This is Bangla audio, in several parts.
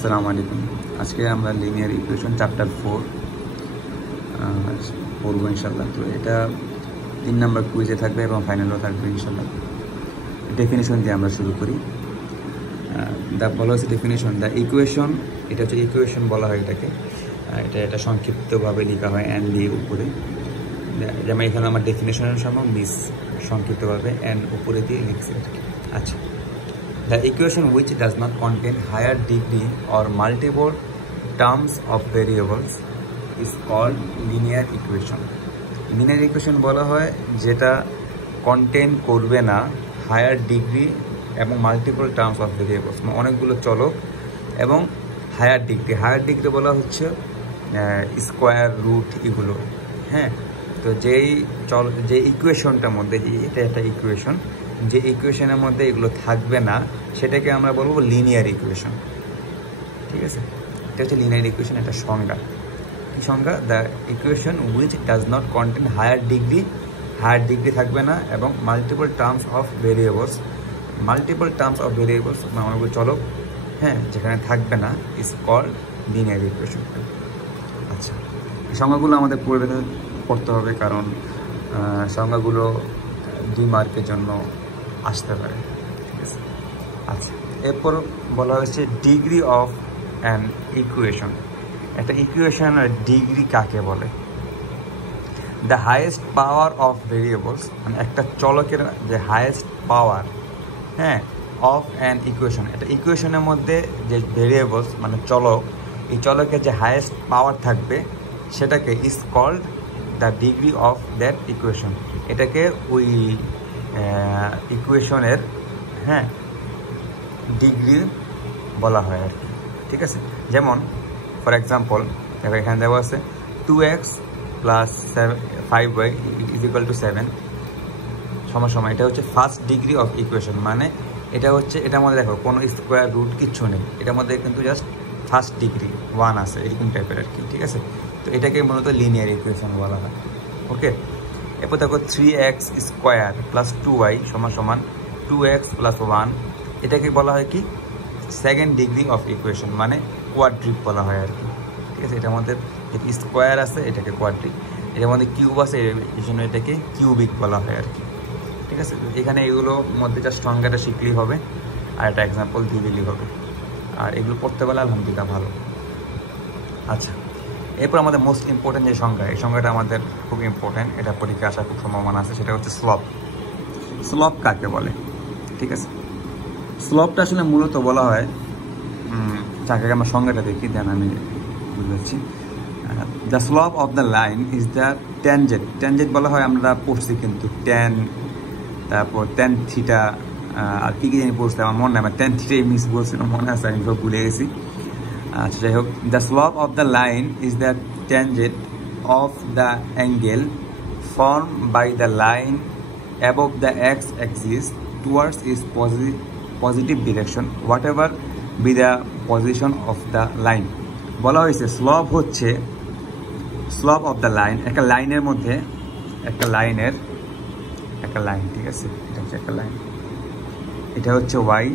আসসালামু আলাইকুম। আজকে আমরা লিনিয়ার ইকুয়েশন চ্যাপ্টার 4 পড়বো ইনশাল্লাহ। তো এটা 3 নম্বর কুইজে থাকবে এবং ফাইনালও থাকবে ইনশাল্লাহ। ডেফিনেশন দিয়ে আমরা শুরু করি। বলা হচ্ছে ডেফিনেশন, দ্য ইকুয়েশন, এটা হচ্ছে ইকুয়েশন বলা হয় এটাকে। এটা সংক্ষিপ্তভাবে লেখা হয় এন দিয়ে উপরে, যেমন এখানে আমার ডেফিনেশনের সময় মিস সংক্ষিপ্তভাবে এন উপরে দিয়ে লিখছে। আচ্ছা, the equation which does not contain higher degree or multiple terms of variables is called linear equation. Linear equation বলা হয় যেটা কন্টেন করবে না হায়ার ডিগ্রি এবং মাল্টিপল টার্মস অফ ভেরিয়েবলস, মানে অনেকগুলো চলক এবং হায়ার ডিগ্রি বলা হচ্ছে স্কোয়ার রুট এগুলো। হ্যাঁ, তো যে ইকুয়েশনটার মধ্যে, এটা একটা ইকুয়েশন, যে ইকুয়েশনের মধ্যে এগুলো থাকবে না সেটাকে আমরা বলবো লিনিয়ার ইকুয়েশন। ঠিক আছে, এটা হচ্ছে লিনিয়ার ইকুয়েশন, একটা সংজ্ঞা। কি সংজ্ঞা? The equation which does not contain higher degree থাকবে না এবং মাল্টিপল টার্মস অফ ভেরিয়েবলস মানে অনেকগুলো চলক, হ্যাঁ, যেখানে থাকবে না, ইজ কল্ড লিনিয়ার ইকুয়েশন। আচ্ছা, এই সংজ্ঞাগুলো আমাদের পড়তে হবে, কারণ সংজ্ঞাগুলো 2 মার্কের জন্য আসতে পারে। ঠিক আছে। আচ্ছা, এরপর বলা হয়েছে ডিগ্রি অফ অ্যান ইকুয়েশন। একটা ইকুয়েশনের ডিগ্রি কাকে বলে? The highest power of variables, মানে একটা চলকের যে হাইয়েস্ট পাওয়ার, হ্যাঁ, অফ অ্যান ইকুয়েশন। একটা ইকুয়েশনের মধ্যে যে ভেরিয়েবলস মানে চলক, এই চলকের যে হাইয়েস্ট পাওয়ার থাকবে সেটাকে is called the degree of that equation. এটাকে ওই ইকুয়েশনের, হ্যাঁ, ডিগ্রি বলা হয় আর কি। ঠিক আছে, যেমন ফর এক্সাম্পল দেখো এখানে দেওয়া আছে 2x + 5y = 7 সমান। এটা হচ্ছে ফার্স্ট ডিগ্রি অফ ইকুয়েশন, মানে এটার মধ্যে দেখো কোনো স্কোয়ার রুট কিচ্ছু নেই, এটার মধ্যে কিন্তু জাস্ট ফার্স্ট ডিগ্রি 1 আছে, এরকম টাইপের আর কি। ঠিক আছে, তো এটাকে মূলত লিনিয়ার ইকুয়েশন বলা হয়। ওকে, এরপর দেখো 3x² + 2y = 2x + 1, এটাকে বলা হয় কি সেকেন্ড ডিগ্রি অফ ইকুয়েশন, মানে কোয়াড্রিক বলা হয় আর কি। ঠিক আছে, এটার মধ্যে স্কোয়ার আছে, এটাকে কোয়াড্রিক, এটার মধ্যে কিউব আছে, এই জন্য এটাকে কিউবিক বলা হয় আর কি। ঠিক আছে, এখানে এগুলোর মধ্যে জাস্ট সংজ্ঞাটা শিখলেই হবে আর একটা এক্সাম্পল দিয়ে দিলেই হবে, আর এগুলো পড়তে পারলে আলহামদুলিল্লাহ ভালো। আচ্ছা, এরপর আমাদের মোস্ট ইম্পর্টেন্ট যে সংজ্ঞা, এই সংজ্ঞাটা আমাদের খুব ইম্পর্টেন্ট, এটা পরীক্ষা আসার খুব সম্ভাবনা আছে, সেটা হচ্ছে স্লপ কাকে বলে? ঠিক আছে, স্লপটা আসলে মূলত বলা হয়, যাকে আমরা সংজ্ঞাটা দেখি, দেন আমি বুঝাচ্ছি। The slope of the line is the tangent বলা হয়, আমরা পড়ছি কিন্তু ট্যান, তারপর ট্যান থিটা, আর কি জানি পড়ছি আমার মনে নাই, ট্যান থিটাই মিস বলছিলাম, মনে আছে, আমি সব ভুলে গেছি। আচ্ছা, যাই হোক, the slope of the line is the tangent of the angle form by the line above the X axis towards is positive direction whatever be the position of the line. বলা হয়েছে স্লপ অফ দ্য লাইন, একটা লাইনের মধ্যে, একটা লাইন, ঠিক আছে, এটা হচ্ছে একটা লাইন, এটা হচ্ছে ওয়াই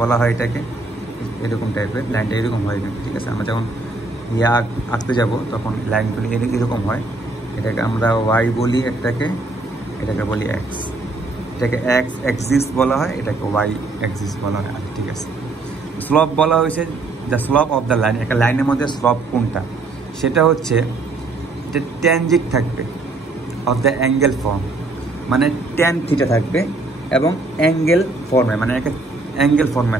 বলা হয় এটাকে, এরকম টাইপের লাইনটা এরকম হয়। ঠিক আছে, আমরা যখন আঁকতে যাব তখন লাইনগুলো এরকম হয়, এটাকে আমরা ওয়াই বলি, এটাকে বলি এক্স, এটাকে এক্স অ্যাক্সিস বলা হয়, এটাকে ওয়াই অ্যাক্সিস বলা হয়। ঠিক আছে, স্লপ বলা হয়েছে the slope of the line, একটা লাইনের মধ্যে স্লপ কোনটা, সেটা হচ্ছে যে ট্যানজেন্ট থাকবে অফ দ্য অ্যাঙ্গেল ফর্ম, মানে ট্যান থিটা থাকবে এবং অ্যাঙ্গেল ফর্মে, মানে একটা অ্যাঙ্গেল ফর্মে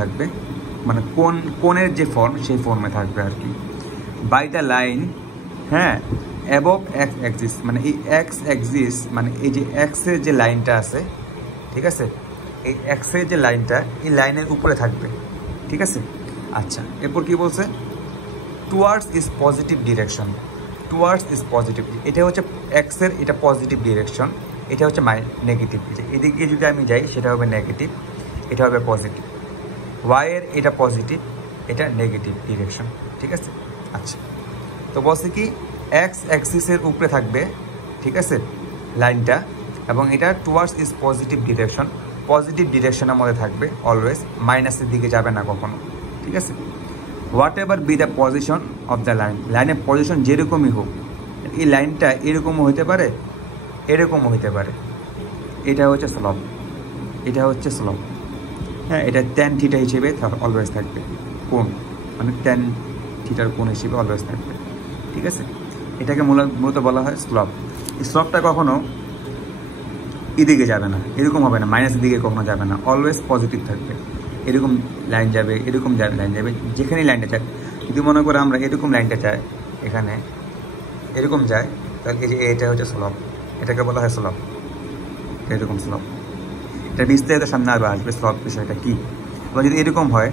থাকবে, মানে কোণের যে ফর্ম সেই ফর্মে থাকবে আর কি। বাই দ্য লাইন, হ্যাঁ, অ্যাবভ এক্স অ্যাক্সিস, মানে এই এক্স অ্যাক্সিস, মানে এই যে এক্সের যে লাইনটা আছে, ঠিক আছে, এই এক্সের যে লাইনটা, এই লাইনের উপরে থাকবে। ঠিক আছে, আচ্ছা, এরপর কি বলছে? টুয়ার্ডস ইজ পজিটিভ ডিরেকশন, এটা হচ্ছে এক্সের, এটা পজিটিভ ডিরেকশন, এটা হচ্ছে নেগেটিভ। এদিকে যদি আমি যাই সেটা হবে নেগেটিভ, এটা হবে পজিটিভ। ওয়াইয়ের এটা পজিটিভ, এটা নেগেটিভ ডিরেকশন। ঠিক আছে, আচ্ছা, তো বলছে কি এক্স অ্যাক্সিসের উপরে থাকবে, ঠিক আছে, লাইনটা, এবং এটা towards is positive direction positive ডিরেকশনের মধ্যে থাকবে অলওয়েজ, মাইনাসের দিকে যাবে না কখনো, ঠিক আছে। What ever be the position of the line, লাইনের পজিশন যেরকমই হোক, এই লাইনটা এরকমও হতে পারে, এরকমও হতে পারে, এটা হচ্ছে স্লপ, এটা হচ্ছে স্লপ, হ্যাঁ। এটা tan থিটা হিসেবে অলওয়েজ থাকবে, কোণ মানে tan থিটার কোণ হিসেবে অলওয়েজ থাকবে, ঠিক আছে। এটাকে মূলত বলা হয় স্লপ। এই স্লপটা কখনো এদিকে যাবে না, এরকম হবে না, মাইনাসের দিকে কখনো যাবে না, অলওয়েজ পজিটিভ থাকবে। এরকম লাইন যাবে, এরকম লাইন যাবে, যেখানেই লাইনটা চাই। যদি মনে করে আমরা এরকম লাইনটা চাই, এখানে এরকম যায়, তাহলে এই যে এটা হচ্ছে স্লপ, এটাকে বলা হয় স্লপ, এরকম স্লপ। এটা বিস্তারিত সামনে আরও আসবে স্লপ বিষয়টা কী। এবার যদি এরকম হয়,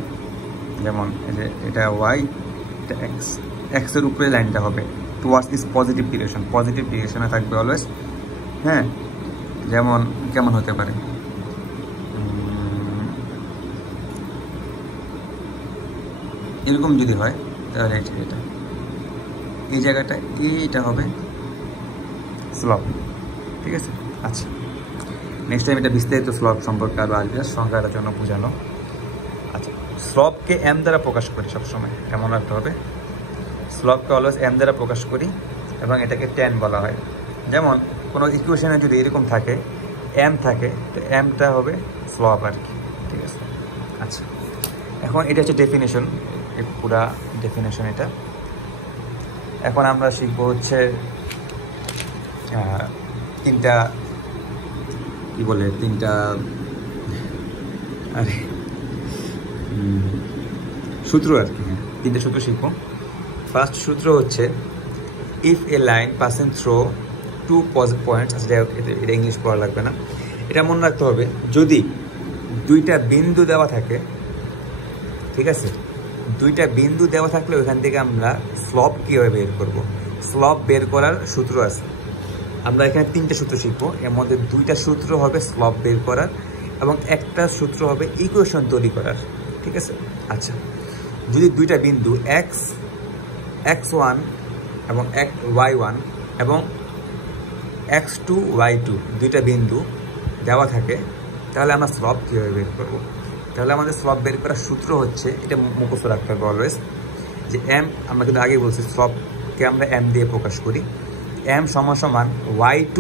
যেমন এই যে এটা ওয়াই, এটা এক্স, এক্সের উপরে লাইনটা হবে টুয়ার্ডস ইস পজিটিভ ডিরেকশন, পজিটিভ ডিরেকশনে থাকবে অলওয়েজ, হ্যাঁ। যেমন কেমন হতে পারে, এরকম যদি হয় তাহলে এটা এই জায়গাটা এইটা হবে স্লপ, ঠিক আছে। আচ্ছা, নেক্সট টাইম এটা বিস্তারিত স্লপ সম্পর্কে আরও আসবে, সংখ্যাটার জন্য বোঝানো। আচ্ছা, স্লপকে এম দ্বারা প্রকাশ করি সবসময়, কেমন রাখতে হবে, স্লপকে অলওয়েজ এম দ্বারা প্রকাশ করি এবং এটাকে ট্যান বলা হয়। যেমন কোনো ইকুয়েশনে যদি এরকম থাকে, এম থাকে, তো এমটা হবে স্লপ আর কি, ঠিক আছে। আচ্ছা, এখন এটা হচ্ছে ডেফিনেশন, এই পুরা ডেফিনেশন এটা। এখন আমরা শিখব হচ্ছে তিনটা কি বলে, তিনটা আরে সূত্র আর কি, হ্যাঁ, তিনটা সূত্র শিখব। ফার্স্ট সূত্র হচ্ছে if a line passing through two points, আচ্ছা যাই হোক, এটা ইংলিশ পড়া লাগবে না, এটা মনে রাখতে হবে, যদি দুইটা বিন্দু দেওয়া থাকে, ঠিক আছে, দুইটা বিন্দু দেওয়া থাকলে ওইখান থেকে আমরা স্লপ কীভাবে বের করব, স্লপ বের করার সূত্র আছে। আমরা এখানে তিনটা সূত্র শিখবো, এর মধ্যে দুইটা সূত্র হবে স্লপ বের করার এবং একটা সূত্র হবে ইকুয়েশন তৈরি করার, ঠিক আছে। আচ্ছা, যদি দুইটা বিন্দু x1 এবং y1 এবং x2 y2 দুইটা বিন্দু দেওয়া থাকে, তাহলে আমরা স্লপ কীভাবে বের করবো, তাহলে আমাদের স্লপ বের করার সূত্র হচ্ছে, এটা মুখস্থ রাখতে হবে অলওয়েজ, যে এম, আমরা কিন্তু আগে বলছি স্লপকে আমরা এম দিয়ে প্রকাশ করি, এম সমান y2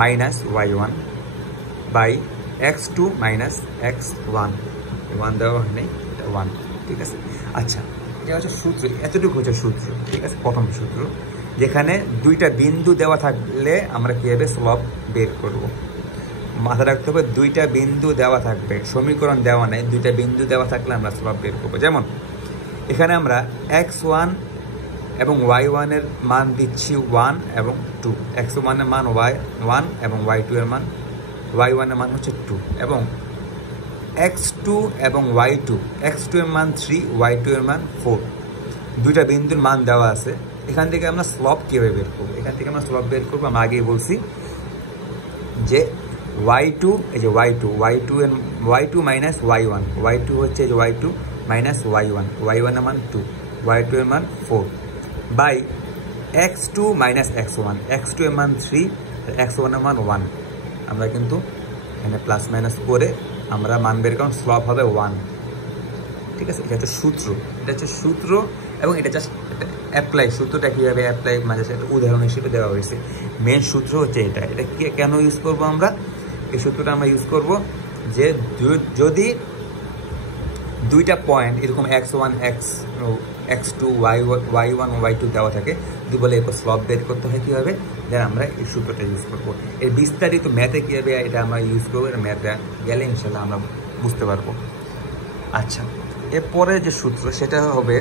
minus y1 by x2 minus x1, 1 দেওয়া হয় নাই, এটা 1, ঠিক আছে। আচ্ছা, এটা হচ্ছে সূত্র, এতটুকু হচ্ছে সূত্র, ঠিক আছে, প্রথম সূত্র, যেখানে দুইটা বিন্দু দেওয়া থাকলে আমরা কীভাবে স্লপ বের করব। মাথা রাখতে হবে, দুইটা বিন্দু দেওয়া থাকবে, সমীকরণ দেওয়া নেই, দুইটা বিন্দু দেওয়া থাকলে আমরা স্লপ বের করবো। যেমন এখানে আমরা x1 এবং y1 এর মান দিচ্ছি 1 এবং 2, x1 এর মান y1 এবং y2 এর মান y1 এর মান হচ্ছে 2, এবং x2 এবং y2, x2 এর মান 3, y2 এর মান 4, দুইটা বিন্দুর মান দেওয়া আছে। এখান থেকে আমরা স্লপ কীভাবে বের করবো, এখান থেকে আমরা স্লপ বের করবো, আমরা আগেই বলছি যে y2, এই যে y2 মাইনাস y1, y2 হচ্ছে যে y2 মাইনাস y1 এর মান 2, y2 এর মান 4 বাই x2 মাইনাস x1 এর মান 3, x1 এর মান 1। আমরা কিন্তু এখানে প্লাস মাইনাস করে আমরা মান বের করুন, স্লপ হবে 1, ঠিক আছে। এটা হচ্ছে সূত্র, এটা হচ্ছে সূত্র, এবং এটা জাস্ট অ্যাপ্লাই, সূত্রটা কীভাবে অ্যাপ্লাই মাঝে একটা উদাহরণ হিসেবে দেওয়া হয়েছে। মেন সূত্র হচ্ছে এটা কেন ইউজ করবো আমরা, এই সূত্রটা আমরা ইউজ করব যে যদি দুইটা পয়েন্ট এরকম x1 x2 y1 y2 দেওয়া থাকে, যদি বলে এরপর স্লপ বের করতে হয় কীভাবে, দেন আমরা এই সূত্রটা ইউজ করবো। এর বিস্তারিত ম্যাথে কীভাবে এটা আমরা ইউজ করবো, এটা ম্যাথে গেলে ইনশাল্লাহ আমরা বুঝতে পারবো। আচ্ছা, এরপরে যে সূত্র সেটা হবে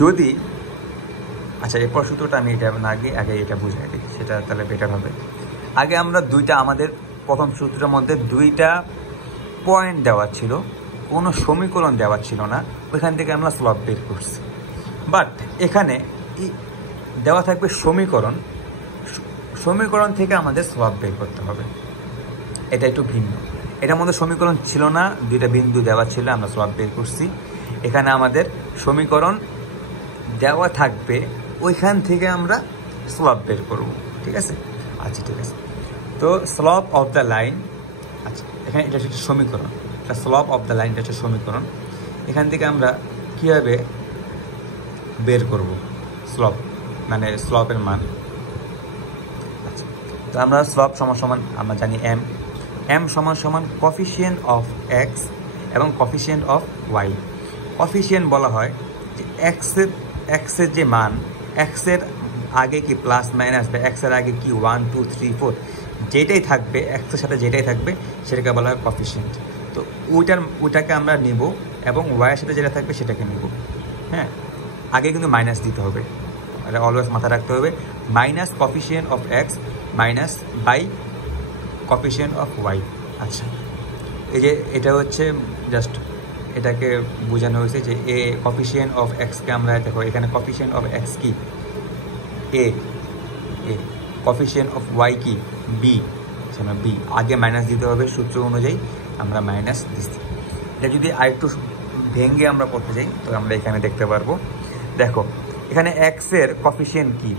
যদি, আচ্ছা এরপর সূত্রটা আমি এটা না আগে এটা বুঝাই দিই, সেটা তাহলে বেটার হবে। আগে আমরা আমাদের প্রথম সূত্রের মধ্যে দুইটা পয়েন্ট দেওয়া ছিল, কোনো সমীকরণ দেওয়া ছিল না, ওইখান থেকে আমরা স্লপ বের করছি। বাট এখানে দেওয়া থাকবে সমীকরণ থেকে আমাদের স্লপ বের করতে হবে, এটা একটু ভিন্ন। এটার মধ্যে সমীকরণ ছিল না, দুইটা বিন্দু দেওয়া ছিল, আমরা স্লপ বের করছি। এখানে আমাদের সমীকরণ দেওয়া থাকবে, ওইখান থেকে আমরা স্লপ বের করব, ঠিক আছে। আচ্ছা ঠিক আছে, তো স্লপ অফ দ্য লাইন, আচ্ছা এখানে এটা হচ্ছে সমীকরণ, এটা স্লপ অফ দ্য লাইন, এটা হচ্ছে সমীকরণ। এখান থেকে আমরা কীভাবে বের করব স্লপ, মানে স্লপের মান। আচ্ছা, তো আমরা স্লপ সমান আমরা জানি এম সমান কোফিশিয়েন্ট অফ এক্স এবং কোফিশিয়েন্ট অফ ওয়াই। কোফিশিয়েন্ট বলা হয় যে এক্সের যে মান, এক্সের আগে কি প্লাস মাইনাস বা এক্সের আগে কি 1 2 3 4 যেটাই থাকবে, এক্সের সাথে যেটাই থাকবে সেটাকে বলা হয় কোফিশিয়েন্ট। তো ওইটাকে আমরা নিব এবং ওয়াইয়ের সাথে যেটা থাকবে সেটাকে নিব। হ্যাঁ, আগে কিন্তু মাইনাস দিতে হবে, এটা অলওয়েজ মাথায় রাখতে হবে। Minus coefficient of X minus by coefficient of Y. আচ্ছা, এই যে এটা হচ্ছে জাস্ট এটাকে বোঝানো হয়েছে যে এ কোফিশিয়েন্ট অফ এক্সকে আমরা দেখো এখানে কোফিশিয়েন্ট অফ এক্স কি এ, কোফিশিয়েন্ট অফ ওয়াই কি বি, বি আগে মাইনাস দিতে হবে সূত্র অনুযায়ী আমরা মাইনাস দিচ্ছি। এটা যদি আরেকটু ভেঙে আমরা করতে যাই তো আমরা এখানে দেখতে পারবো, দেখো এখানে এক্স এর কোফিশিয়েন্ট কি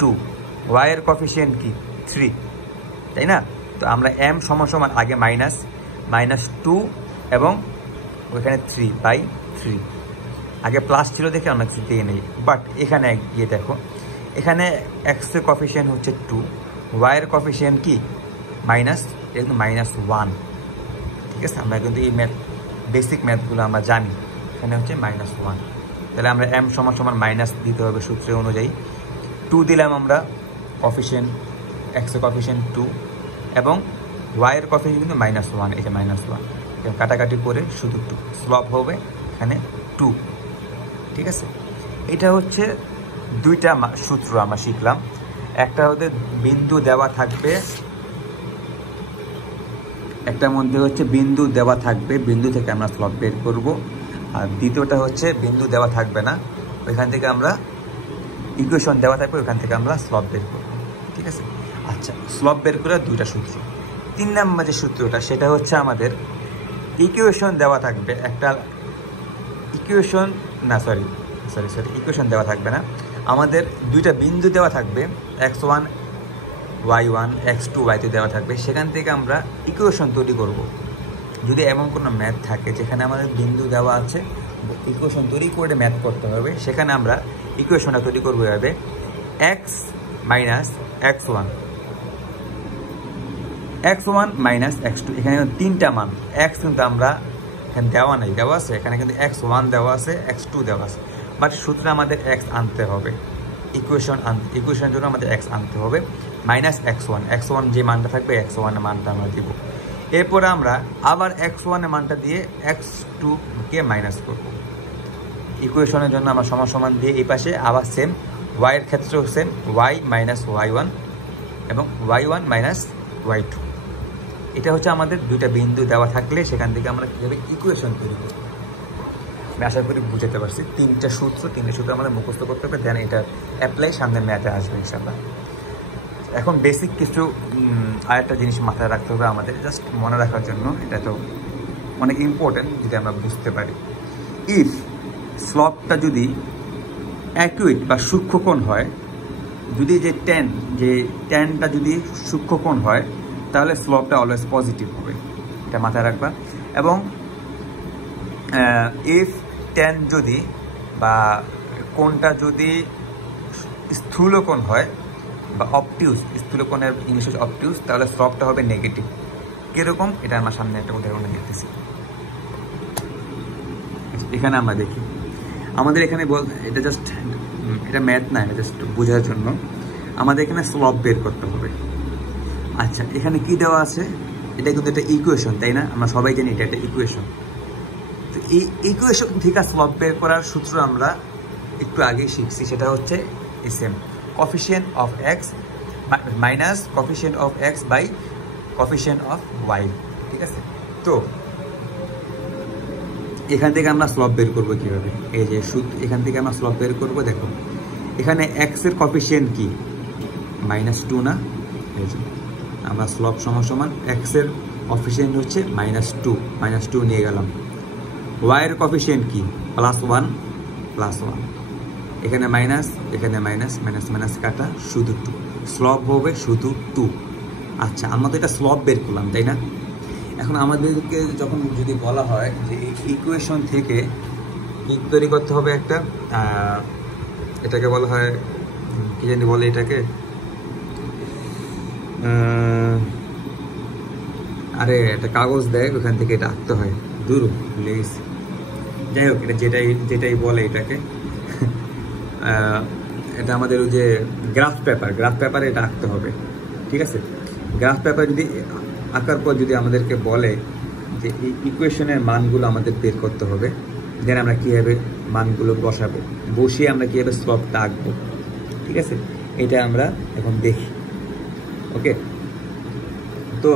2, ওয়াই এর কোফিশিয়েন্ট কি 3, তাই না? তো আমরা এম সমান আগে -2 এবং ওইখানে 3/3, আগে প্লাস ছিল দেখে আমরা দিয়ে নেই। বাট এখানে গিয়ে দেখো এখানে এক্স এর কোফিশিয়েন্ট হচ্ছে 2, ওয়াই এর কোফিশিয়েন্ট কি মাইনাস, এটা কিন্তু -1। ঠিক আছে, আমরা কিন্তু এই বেসিক ম্যাথগুলো আমরা জানি, এখানে হচ্ছে -1। তাহলে আমরা এম সমান মাইনাস দিতে হবে সূত্র অনুযায়ী। 2 দিলাম আমরা কোফিশিয়েন্ট, এক্স এর কোফিশিয়েন্ট 2 এবং ওয়াই এর কোফিশিয়েন্ট কিন্তু -1, এটা -1 কাটাকাটি করে শুধু 2, স্লপ হবে এখানে 2। ঠিক আছে, এটা হচ্ছে দুইটা সূত্র আমরা শিখলাম। একটা হচ্ছে বিন্দু দেওয়া থাকবে, একটার মধ্যে হচ্ছে বিন্দু দেওয়া থাকবে, বিন্দু থেকে আমরা স্লপ বের করব। আর দ্বিতীয়টা হচ্ছে বিন্দু দেওয়া থাকবে না, ওইখান থেকে আমরা ইকুয়েশন দেওয়া থাকবে, ওইখান থেকে আমরা স্লপ বের করব। ঠিক আছে, আচ্ছা স্লপ বের করে দুইটা সূত্র। 3 নম্বর যে সূত্রটা সেটা হচ্ছে আমাদের ইকুয়েশন দেওয়া থাকবে, একটা ইকুয়েশন না সরি ইকুয়েশন দেওয়া থাকবে না, আমাদের দুইটা বিন্দু দেওয়া থাকবে, x1 y1 x2 y2 দেওয়া থাকবে। সেখান থেকে আমরা ইকুয়েশন তৈরি করব। যদি এমন কোনো ম্যাথ থাকে যেখানে আমাদের বিন্দু দেওয়া আছে, ইকুয়েশন তৈরি করে ম্যাথ করতে হবে, সেখানে আমরা ইকুয়েশনটা তৈরি করবো এভাবে x minus x1 minus x2। এখানে তিনটা মান, x কিন্তু আমরা এখানে দেওয়া নেই, দেওয়া আছে এখানে কিন্তু x1 দেওয়া আছে, x2 দেওয়া আছে, বাট সূত্রে আমাদের x আনতে হবে, ইকুয়েশনের জন্য আমাদের x আনতে হবে মাইনাস x1 যে মানটা থাকবে x1 এর মানটা আমরা দিব। এরপরে আমরা আবার x1 এর মানটা দিয়ে x2 কে মাইনাস করব। ইকুয়েশনের জন্য আমরা সমান দিয়ে এই পাশে আবার সেম, y এর ক্ষেত্রেও সেম, y মাইনাস y1 এবং y1 মাইনাস y2। এটা হচ্ছে আমাদের দুইটা বিন্দু দেওয়া থাকলে সেখান থেকে আমরা কীভাবে ইকুয়েশন তৈরি করব। আমি আশা করি বুঝাতে পারছি। তিনটা সূত্র আমাদের মুখস্থ করতে হবে, দেন এটা অ্যাপ্লাই সামনে ম্যাথে আসবে ইনশাল্লাহ। এখন বেসিক কিছু আরেকটা জিনিস মাথায় রাখতে হবে আমাদের, জাস্ট মনে রাখার জন্য, এটা তো অনেক ইম্পর্টেন্ট যদি আমরা বুঝতে পারি। ইফ স্লপটা যদি অ্যাকুরেট বা সূক্ষ্মকোণ হয়, যদি যে ট্যানটা যদি সূক্ষ্মকোণ হয় তাহলে স্লপটা অলওয়েজ পজিটিভ হবে, এটা মাথায় রাখবা। এবং ইফ ট্যান যদি বা কোণটা যদি স্থূলকোণ হয় বা অবটিউজ, স্থূলকোণের ইংলিশ হচ্ছে অবটিউজ, তাহলে স্লপটা হবে নেগেটিভ। কীরকম এটা আমার সামনে একটা উদাহরণ দেখতেছি। এখানে আমরা দেখি আমাদের এখানে এটা জাস্ট এটা ম্যাথ না, এটা জাস্ট বোঝার জন্য আমাদের এখানে স্লপ বের করতে হবে। আচ্ছা, এখানে কি দেওয়া আছে? এটা কিন্তু একটা ইকুয়েশন, তাই না? আমরা সবাই জানি এটা একটা ইকুয়েশন। তো এই ইকুয়েশন থেকে স্লপ বের করার সূত্র আমরা একটু আগেই শিখছি, সেটা হচ্ছে same, coefficient of X minus coefficient of X by coefficient of Y. ঠিক আছে, তো এখান থেকে আমরা স্লপ বের করবো কীভাবে? এই যে এখান থেকে আমরা স্লপ বের করবো, দেখো এখানে এক্সের কোফিশিয়েন্ট কি -2 না? এই যে আমরা স্লপ সমান এক্সের কোফিশিয়েন্ট হচ্ছে -2 নিয়ে গেলাম। ওয়াইয়ের কোফিশিয়েন্ট কি +1, এখানে মাইনাস, এখানে মাইনাস কাটা শুধু 2, স্লপ হবে শুধু 2। আচ্ছা, আমরা তো এটা স্লপ বের করলাম, তাই না? এখন আমাদেরকে যখন যদি বলা হয় যে এই ইকুয়েশন থেকে কি তৈরি করতে হবে একটা, এটাকে বলা হয় কি জানি বলে এটাকে, আরে একটা কাগজ দেয়, ওখান থেকে এটা আঁকতে হয়, দূর ভুলে গেছি। যাই হোক, এটা যেটাই বলে এটাকে এটা আমাদের ওই যে গ্রাফ পেপারে এটা আঁকতে হবে, ঠিক আছে? গ্রাফ পেপার যদি আঁকার পর যদি আমাদেরকে বলে যে এই ইকুয়েশনের মানগুলো আমাদের বের করতে হবে, দেন আমরা কীভাবে মানগুলো বসিয়ে আমরা কীভাবে স্লপটা আঁকবো, ঠিক আছে? এটা আমরা এখন দেখি। ওকে, তো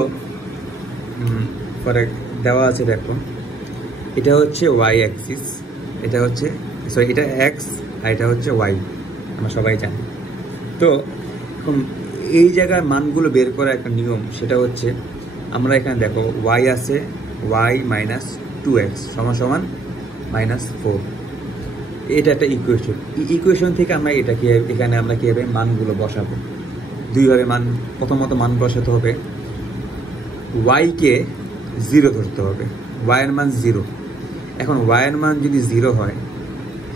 পরে দেওয়া আছে, দেখো এটা হচ্ছে ওয়াই অ্যাক্সিস, এটা হচ্ছে এটা এক্স আর এটা হচ্ছে ওয়াই, আমরা সবাই জানি। তো এখন এই জায়গার মানগুলো বের করার একটা নিয়ম, সেটা হচ্ছে আমরা এখানে দেখো ওয়াই আছে, ওয়াই মাইনাস 2x সমান -4, এটা একটা ইকুয়েশন। এই ইকুয়েশন থেকে আমরা এখানে আমরা কীভাবে মানগুলো বসাবো, দুইভাবে প্রথমত মান বসাতে হবে। ওয়াইকে 0 ধরতে হবে, ওয়াইয়ের মান 0। এখন ওয়াইয়ের মান যদি 0 হয়,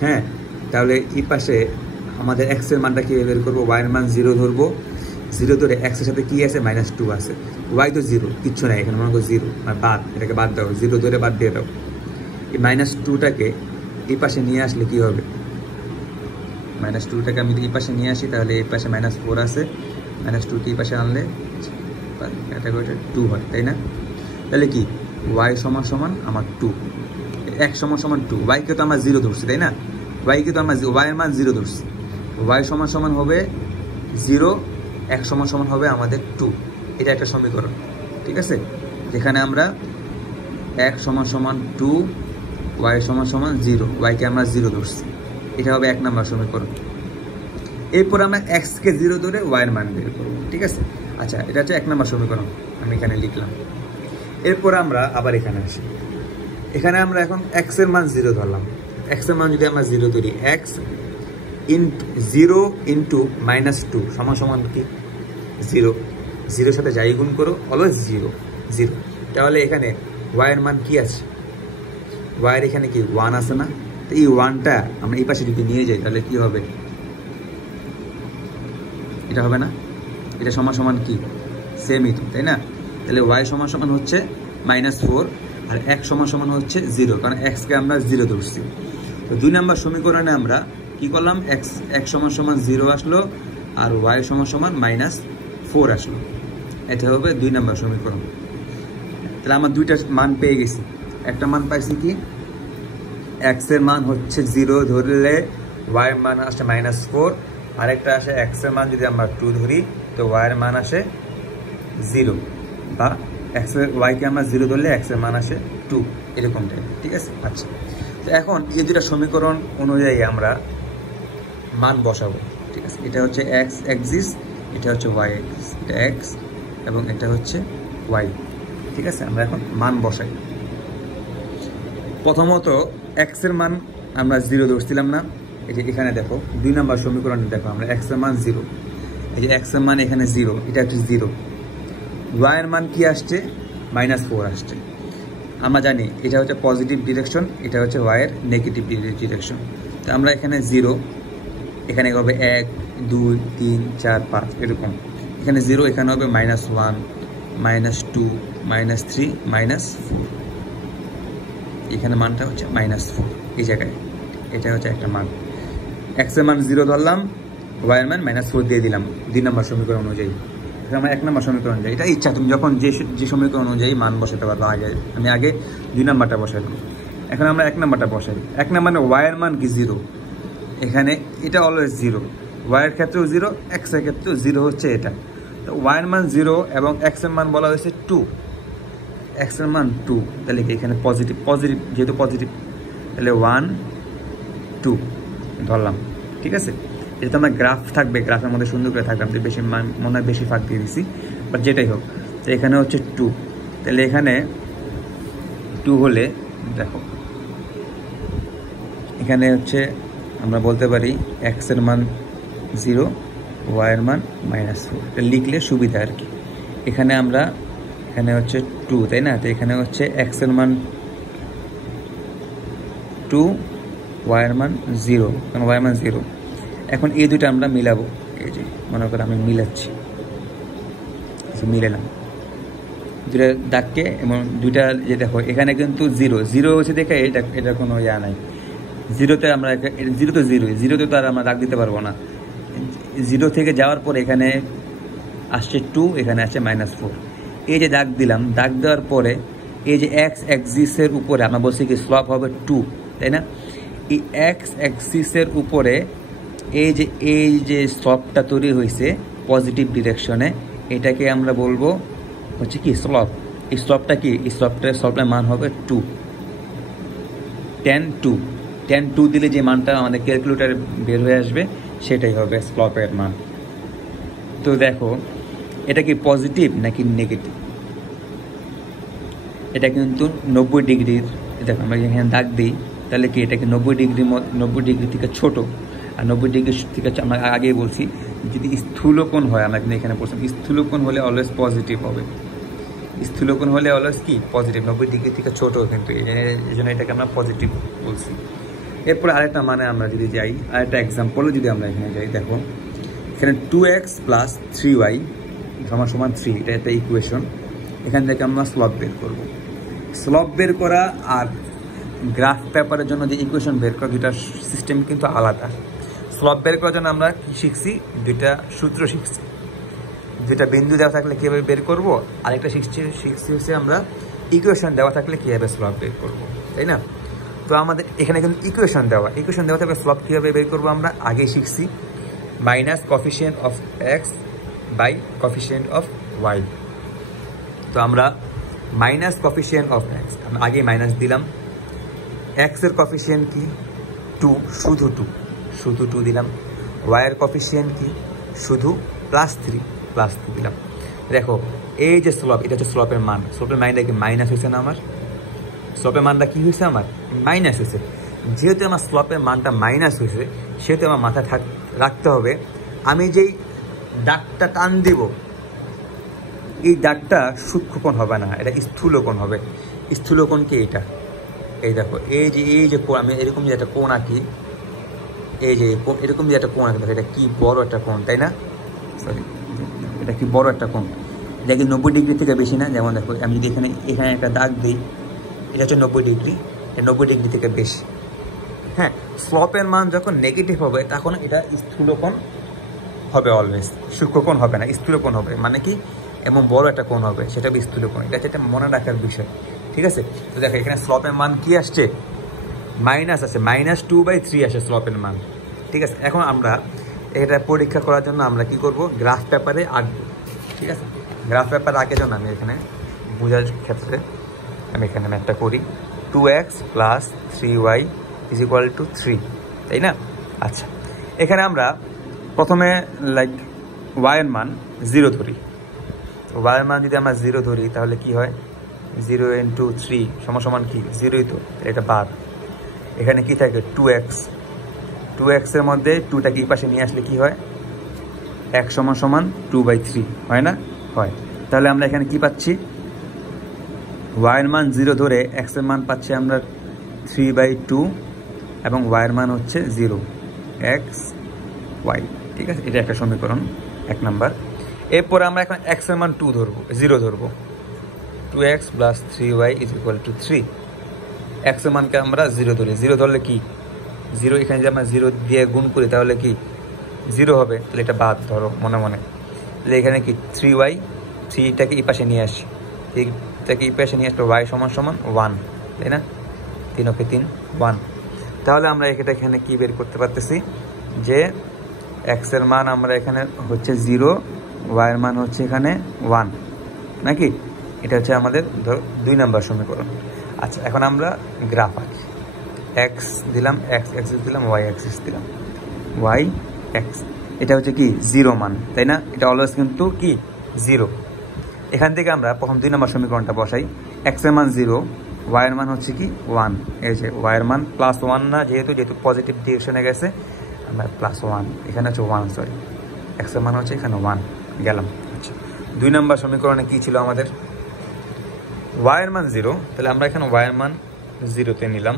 হ্যাঁ, তাহলে এই পাশে আমাদের এক্সের মানটা কীভাবে বের করবো? ওয়াইয়ের মান 0 ধরবো, 0 ধরে এক্সের সাথে কী আছে? -2 আছে। ওয়াই তো 0, কিচ্ছু নাই এখানে, মনে করো 0 বাদ, এটাকে বাদ দাও, 0 ধরে বাদ দিয়ে দাও। এই -2টাকে এই পাশে নিয়ে আসলে কি হবে? -2টাকে আমি এই পাশে নিয়ে আসি, তাহলে এই পাশে -4 আছে, -2কে এই পাশে আনলে এটা 2 হয়, তাই না? তাহলে কি ওয়াই সমান আমার 2, x সমান 2। ওয়াইকে তো আমরা 0 ধরছি, তাই না? ওয়াইকে তো আমরা ওয়াইয়ের মান 0 ধরছি, ওয়াই সমান হবে 0, x সমান হবে আমাদের 2। এটা একটা সমীকরণ, ঠিক আছে? যেখানে আমরা x সমান 2, ওয়াই সমান 0, ওয়াইকে আমরা 0 ধরছি, এটা হবে 1 নম্বর সমীকরণ। এরপর আমরা এক্সকে 0 ধরে ওয়াইয়ের মান বের করবো, ঠিক আছে? আচ্ছা, এটা হচ্ছে 1 নম্বর সমীকরণ, আমি এখানে লিখলাম। এরপর আমরা আবার এখানে আসি, এখানে আমরা এখন এক্সের মান 0 ধরলাম। এক্সের মান যদি আমরা 0 ধরি, x 0 ইন্টু -2 সমান কি 0, 0-এর সাথে যাই গুণ করো অলওয়েজ 0। তাহলে এখানে ওয়াইয়ের মান কি আছে? ওয়াইয়ের এখানে কি 1 আছে না? তো এই 1টা আমরা এই পাশে যদি নিয়ে যাই, তাহলে কি হবে? এটা হবে না? এটা সমান কি? সেমই তো, তাই না? তাহলে ওয়াই সমান হচ্ছে -4 আর x সমান হচ্ছে 0, কারণ এক্সকে আমরা 0 ধরছি। তো 2 নম্বর সমীকরণে আমরা কি করলাম? x সমান 0 আসলো আর y সমান -4 আসলো। এটা হবে 2 নম্বর সমীকরণ। তাহলে আমরা দুইটা মান পেয়ে গেছি। একটা মান পাইছি কি, x এর মান হচ্ছে 0 ধরলে y এর মান আসে -4, আরেকটা আসে x এর মান যদি আমরা 2 ধরি তো y এর মান আসে 0, বা y কে আমরা 0 ধরলে x এর মান আসে 2, এরকম টাইপ, ঠিক আছে? আচ্ছা, তো এখন এই দুটা সমীকরণ অনুযায়ী আমরা মান বসাবো, ঠিক আছে? এটা হচ্ছে x অ্যাক্সিস, এটা হচ্ছে y অ্যাক্সিস, এটা x এবং এটা হচ্ছে y, ঠিক আছে? আমরা এখন মান বসাই। প্রথমত x এর মান আমরা 0 ধরছিলাম না, এই যে এখানে দেখো 2 নম্বর সমীকরণে দেখো আমরা x এর মান 0, এই যে x এর মান এখানে 0, এটা হচ্ছে 0। y এর মান কি আসছে? -4 আসছে। আমরা জানি এটা হচ্ছে পজিটিভ ডিরেকশন, এটা হচ্ছে y এর নেগেটিভ ডিরেকশন। তো আমরা এখানে 0, এখানে হবে 1 2 3 4 5 এরকম, এখানে 0, এখানে হবে -1 -2 -3 -4, এখানে মানটা হচ্ছে -4 এই জায়গায়, এটা হচ্ছে একটা মান। x এর মান 0 ধরলাম, y এর মান -4 দিয়ে দিলাম 2 নম্বর সমীকরণ অনুযায়ী। আমরা 1 নম্বর সমীকরণ যাই, এটা ইচ্ছা, তুমি যখন যে সমীকরণ অনুযায়ী মান বসাতে পারবো। আমি আগে 2 নম্বরটা বসাইলাম, এখন আমরা 1 নম্বরটা বসাই। 1 নম্বরে y এর মান কি 0, এখানে এটা অলওয়েজ 0, y এর ক্ষেত্রেও 0, x এর ক্ষেত্রেও 0 হচ্ছে এটা। তো y এর মান 0 এবং x এর মান বলা হয়েছে 2, x এর মান 2, তাহলে এখানে পজিটিভ, যেহেতু পজিটিভ তাহলে 1 2 ধরলাম, ঠিক আছে? এটা তো আমার গ্রাফ থাকবে, গ্রাফের মধ্যে সুন্দর করে থাকবে, আমি বেশি মনে হয় বেশি ফাঁক দিয়ে দিছি, বাট যেটাই হোক। তো এখানে হচ্ছে 2, তাহলে এখানে 2 হলে দেখো এখানে হচ্ছে আমরা বলতে পারি x এর মান 0, y এর মান -4, এটা লিখলে সুবিধা আর কি। এখানে আমরা এখানে হচ্ছে 2, তাই না? তো এখানে হচ্ছে এক্স এর মান 2, ওয়াই এর মান 0, কারণ ওয়াই এর মান 0। এখন এই দুটো আমরা মিলাবো। এই যে মনে করো আমি মিলাচ্ছি, মিলালাম দুটা দাগকে, এবং দুইটা যে দেখো এখানে কিন্তু 0 হচ্ছে দেখে এটা কোনো ইয়া নাই। 0তে আমরা 0 তো 0তে তো আর আমরা দাগ দিতে পারবো না। 0 থেকে যাওয়ার পর এখানে আসছে 2, এখানে আসছে -4। এই যে দাগ দিলাম, দাগ দেওয়ার পরে এই যে এক্স অ্যাক্সিসের উপরে আমরা বলছি কি স্লপ হবে 2, তাই না? এই এক্স অ্যাক্সিসের উপরে এই যে স্লপটা তৈরি হয়েছে পজিটিভ ডিরেকশনে, এটাকে আমরা বলবো হচ্ছে কি স্লপ। এই স্লপটা কি, এই স্লপটার মান হবে 2, tan 2 দিলে যে মানটা আমাদের ক্যালকুলেটারে বের হয়ে আসবে সেটাই হবে স্লপের মান। তো দেখো এটা কি পজিটিভ নাকি নেগেটিভ? এটা কিন্তু 90 ডিগ্রির। দেখো আমরা এখানে দাগ দিই, তাহলে কি এটা কি 90 ডিগ্রি থেকে ছোট। আর 90 ডিগ্রি থেকে আমরা আগেই বলছি যদি স্থূলকোণ হয়, আমরা কিন্তু এখানে বলছিলাম স্থূলকোণ হলে অলওয়েজ পজিটিভ হবে। স্থূলকোণ হলে অলওয়েজ কি পজিটিভ, 90 ডিগ্রি থেকে ছোট, কিন্তু এই জন্য এটাকে আমরা পজিটিভ বলছি। এরপরে আরেকটা মানে আমরা যদি যাই, আরেকটা এক্সাম্পলে যদি আমরা এখানে যাই, দেখো এখানে 2x + 3y = 3, এটা একটা ইকুয়েশন। এখান থেকে আমরা স্লপ বের করব। স্লপ বের করা আর গ্রাফ পেপারের জন্য যে ইকুয়েশন বের করা, দুইটা সিস্টেম কিন্তু আলাদা। স্লপ বের করার জন্য আমরা কি শিখছি, দুইটা সূত্র শিখছি। যেটা বিন্দু দেওয়া থাকলে কীভাবে বের করব, আরেকটা শিখছি হচ্ছে আমরা ইকুয়েশন দেওয়া থাকলে কীভাবে স্লপ বের করব, তাই না? তো আমাদের এখানে কিন্তু ইকুয়েশন দেওয়া থাকলে স্লপ কীভাবে বের করবো আমরা আগেই শিখছি, minus coefficient of X by coefficient of Y. তো আমরা মাইনাস কোফিশিয়েন্ট অফ এক্স আমরা আগে মাইনাস দিলাম, এক্সের কোফিশিয়েন্ট কি 2, শুধু 2 দিলাম। ওয়াইয়ের কোফিশিয়েন্ট কি শুধু +3 দিলাম। দেখো এই যে স্লপ, এটা হচ্ছে স্লপের মান। স্লপের মানটা কি মাইনাস হয়েছে না? আমার স্লপের মানটা কি হয়েছে, আমার মাইনাস হয়েছে। যেহেতু আমার স্লপের মানটা মাইনাস হয়েছে, সেহেতু আমার মাথায় রাখতে হবে আমি যেই দাগটা টান দিব, এই দাগটা সূক্ষ্মকোণ হবে না, এটা স্থূলকোণ হবে। স্থূলকোণ কি এটা? এই দেখো এই যে আমি এরকম যে একটা কোণ আঁকি, এই যে এরকম যে একটা কোণ আঁকি, এটা কি বড় একটা কোণ, তাই না? সরি, এটা কি বড় একটা কোণ, এটা কি 90 ডিগ্রি থেকে বেশি না? যেমন দেখো আমি যদি এখানে একটা দাগ দিই, এটা হচ্ছে 90 ডিগ্রি, 90 ডিগ্রি থেকে বেশি। হ্যাঁ, স্লপের মান যখন নেগেটিভ হবে তখন এটা স্থূলকোণ হবে, অলওয়েজ সূক্ষ্মকোণ হবে না, স্থূলকোণ হবে। মানে কি, এমন বড় একটা কোণ হবে, সেটা হবে স্থূলকোণ। এটা হচ্ছে একটা মনে রাখার বিষয়, ঠিক আছে? তো দেখো এখানে স্লপের মান কি আসছে, মাইনাস আছে, -2/3 আসে স্লপের মান, ঠিক আছে? এখন আমরা এটা পরীক্ষা করার জন্য আমরা কি করব, গ্রাফ পেপারে আঁকবো, ঠিক আছে? গ্রাফ পেপার আঁকার জন্য আমি এখানে বোঝার ক্ষেত্রে আমি এখানে ম্যাথটা করি, 2x + 3y = 3, তাই না? আচ্ছা, এখানে আমরা প্রথমে y এর মান 0 ধরি। তো y এর মান যদি আমরা 0 ধরি তাহলে কি হয়, 0 × 3 = কি 0ই তো, এটা বাদ। এখানে কি থাকে 2x এর মধ্যে 2টাকে এই পাশে নিয়ে আসলে কি হয়, x = 2/3 হয় না? হয়। তাহলে আমরা এখানে কি পাচ্ছি, y এর মান 0 ধরে x এর মান পাচ্ছি আমরা 3/2, এবং y এর মান হচ্ছে 0, x y, ঠিক আছে? এটা একটা সমীকরণ 1 নাম্বার। এরপরে আমরা এখন x এর মান 0 ধরবো, 2x + 3y = 3। x এর মানকে আমরা 0 ধরি, 0 ধরলে কি 0, এখানে যদি আমরা 0 দিয়ে গুণ করি তাহলে কি 0 হবে, তাহলে এটা বাদ ধরো মনে মনে। তাহলে এখানে কি 3y, 3টাকে এই পাশে নিয়ে আসি, এটাকে এই পাশে নিয়ে আসলে y = 1, তাই না? 3 × 3 1। তাহলে আমরা এখানে কি বের করতে পারতেছি যে x এর মান আমরা এখানে হচ্ছে 0, y এর মান হচ্ছে এখানে 1, নাকি? এটা হচ্ছে আমাদের ধরো 2 নম্বর সমীকরণ। আচ্ছা, এখন আমরা গ্রাফ আঁকি, x দিলাম, x অ্যাক্সিস দিলাম, y অ্যাক্সিস দিলাম, y x, এটা হচ্ছে কি 0 মান, তাই না? এটা অলওয়েজ কিন্তু কি 0। এখান থেকে আমরা প্রথম 2 নম্বর সমীকরণটা বসাই, x এর মান 0, y এর মান হচ্ছে কি 1। এই যে y এর মান +1 না, যেহেতু পজিটিভ ডিরেকশনে গেছে আমরা +1, এখানে হচ্ছে 1, সরি, x এর মান হচ্ছে এখানে 1 গেলাম। আচ্ছা, 2 নম্বর সমীকরণে কি ছিল আমাদের? y এর মান 0, তাহলে আমরা এখানে y এর মান 0 নিলাম।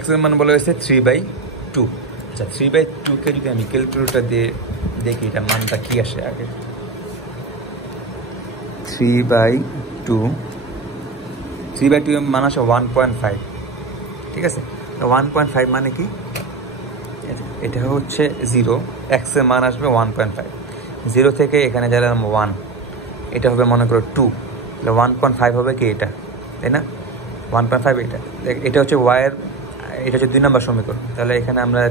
x এর মান বলা হয়েছে 3/2। আচ্ছা, 3/2 কে যদি আমি ক্যালকুলেটর দিয়ে দেখি এটা মানটা কি আসে আগে। 3/2 এর মান আসে 1.5। ঠিক আছে, তো 1.5 মানে কি? এটা হচ্ছে 0, x এর মান আসবে 1.5। 0 থেকে এখানে যারা 1, এটা হবে মনে করো 2, তাহলে 1.5 হবে কি এটা, তাই না? 1.5 এটা হচ্ছে y এর, এটা হচ্ছে 2 নম্বর সমীকরণ। তাহলে এখানে আমরা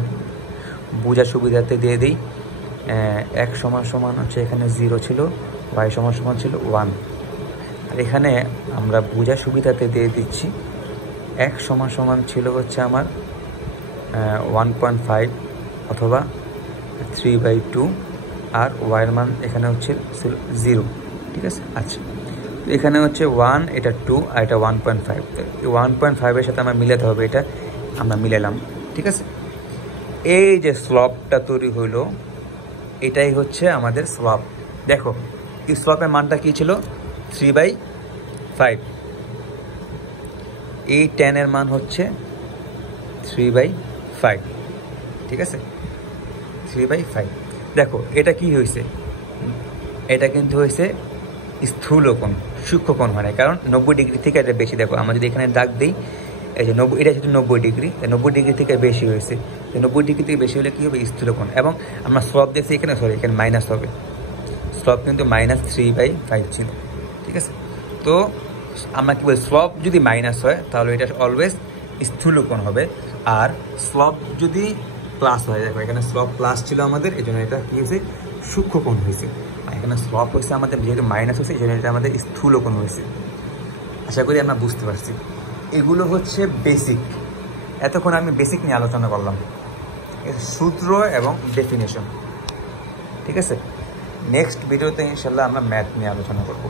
বোঝার সুবিধাতে দিয়ে দিই x সমান হচ্ছে এখানে 0 ছিল, y সমান ছিল 1। আর এখানে আমরা বোঝার সুবিধাতে দিয়ে দিচ্ছি x সমান ছিল হচ্ছে আমার 1.5 অথবা 3/2, আর y এর মান এখানে হচ্ছে 0। ঠিক আছে, আচ্ছা এখানে হচ্ছে 1, এটা 2, আর এটা 1.5। তো 1.5 এর সাথে আমার মিলাতে হবে, এটা আমরা মিলালাম। ঠিক আছে, এই যে স্লপটা তৈরি হইলো এটাই হচ্ছে আমাদের স্লপ। দেখো এই স্লপের মানটা কি ছিল? 3/5। এই tan এর মান হচ্ছে 3/5। ঠিক আছে, 3/5। দেখো এটা কি হয়েছে, এটা কিন্তু হয়েছে স্থূলকোণ, সূক্ষ্মকোণ হয় না, কারণ 90 ডিগ্রি থেকে এটা বেশি। দেখো আমরা যদি এখানে দাগ দিই, এই যে 90, এটা যেহেতু 90 ডিগ্রি, 90 ডিগ্রি থেকে বেশি হয়েছে। 90 ডিগ্রি থেকে বেশি হলে কী হবে? স্থূলকোণ। এবং আমরা স্লপ দেখছি এখানে, সরি এখানে মাইনাস হবে, স্লপ কিন্তু -3/5 ছিল। ঠিক আছে, তো আমরা কী বলি, স্লপ যদি মাইনাস হয় তাহলে এটা অলওয়েজ স্থূলকোণ হবে, আর স্লপ যদি প্লাস হয়, দেখো এখানে স্লপ প্লাস ছিল আমাদের, এই জন্য এটা কী হয়েছে? সূক্ষ্মকোণ হয়েছে। এখানে স্লপ হয়েছে আমাদের, যেহেতু মাইনাস হয়েছে এই জন্য এটা আমাদের স্থূলকোণ হয়েছে। আশা করি আমরা বুঝতে পারছি। এগুলো হচ্ছে বেসিক, এতক্ষণ আমি বেসিক নিয়ে আলোচনা করলাম, সূত্র এবং ডেফিনেশন। ঠিক আছে, নেক্সট ভিডিওতে ইনশাল্লাহ আমরা ম্যাথ নিয়ে আলোচনা করব।